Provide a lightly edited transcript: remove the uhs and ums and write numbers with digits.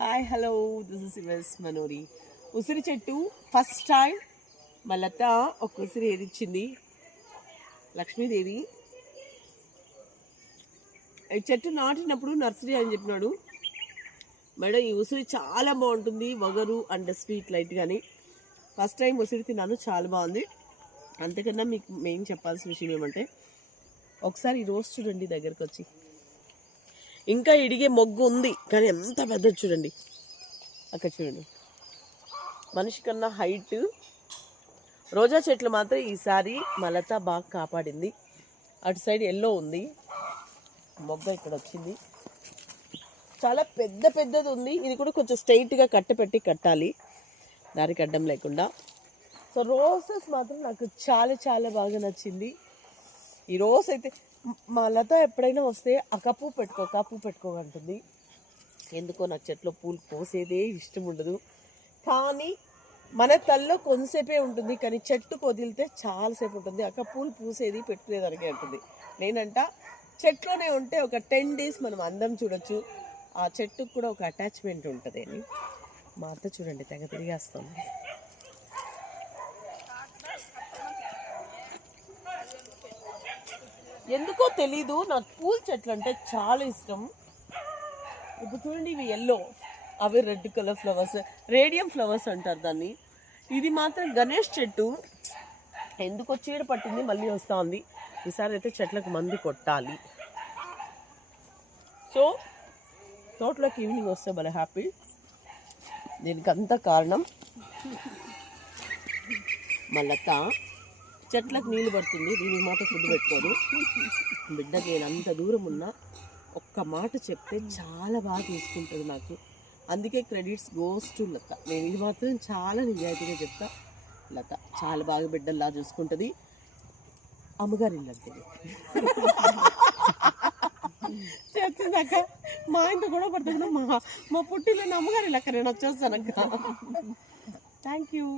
Hi hello this is yours Manori. ఉసిరి చెట్టు first time మా లత ఒక ఉసిరి ఏదిచ్చింది. లక్ష్మీదేవి ఈ చెట్టు నాటినప్పుడు నర్సరీ అని చెప్పినాడు మేడం. ఈ ఉసిరి చాలా బాగుంటుంది, వగరు అండ్ స్వీట్ లైట్. కానీ ఫస్ట్ టైం ఉసిరి తిన్నాను, చాలా బాగుంది. అంతకన్నా మీకు మెయిన్ చెప్పాల్సిన విషయం ఏమంటే ఒకసారి ఈ రోజు చూడండి దగ్గరకు వచ్చి. ఇంకా ఇడిగే మొగ్గు ఉంది కానీ ఎంత పెద్దది చూడండి. అక్కడ చూడండి, మనిషి కన్నా హైట్. రోజా చెట్లు మాత్రం ఈసారి మలత బాగా కాపాడింది. అటు సైడ్ ఎల్లో ఉంది, మొగ్గ ఇక్కడ వచ్చింది. చాలా పెద్ద పెద్దది ఉంది. ఇది కూడా కొంచెం స్ట్రైట్గా కట్టపెట్టి కట్టాలి, దారికి అడ్డం లేకుండా. సో రోసెస్ మాత్రం నాకు చాలా చాలా బాగా నచ్చింది. ఈ రోజ్ అయితే మా లత ఎప్పుడైనా వస్తే ఆ కప్పు పెట్టుకో అంటుంది. ఎందుకో నాకు చెట్లో పూలు కోసేదే ఇష్టం ఉండదు. కానీ మన తల్లో కొంతసేపే ఉంటుంది, కానీ చెట్టుకు వదిలితే చాలాసేపు ఉంటుంది. అక్క పూలు పూసేది పెట్టుకునేదానికే ఉంటుంది. నేనంట చెట్లోనే ఉంటే ఒక 10 days మనం అందం చూడొచ్చు. ఆ చెట్టుకు కూడా ఒక అటాచ్మెంట్ ఉంటుంది అని. మా అత్త చూడండి తెగ తిరిగేస్తుంది. ఎందుకో తెలీదు, నాకు పూల చెట్లు అంటే చాలా ఇష్టం. ఇప్పుడు చూడండి, ఇవి ఎల్లో, అవి red colour flowers, radium flowers అంటారు దాన్ని. ఇది మాత్రం గణేష్ చెట్టు. ఎందుకో చీడ పట్టింది, మళ్ళీ వస్తూ ఉంది. ఈసారి అయితే చెట్లకు మందు కొట్టాలి. సో తోటలోకి ఈవినింగ్ వస్తే భలే హ్యాపీ. దీనికి అంతా కారణం మా లత. చెట్లకు నీళ్ళు పడుతుంది, దీనికి మాట ఫుడ్ పెట్టుకోదు. బిడ్డకి నేను అంత దూరం ఉన్నా ఒక్క మాట చెప్తే చాలా బాగా చూసుకుంటుంది నాకు. అందుకే క్రెడిట్స్ గోస్ టు లత. నేను ఇది మాత్రం చాలా నిజాయితీగా చెప్తా. లత చాలా బాగా బిడ్డల్లా చూసుకుంటుంది. అమ్మగారి ఇల్లు అంటే చెప్తుందక్క. మా ఇంత కూడా పడుతుంది. మా పుట్టిలో అమ్మగారి లెక్క నేను వచ్చేస్తానక్క. Thank you.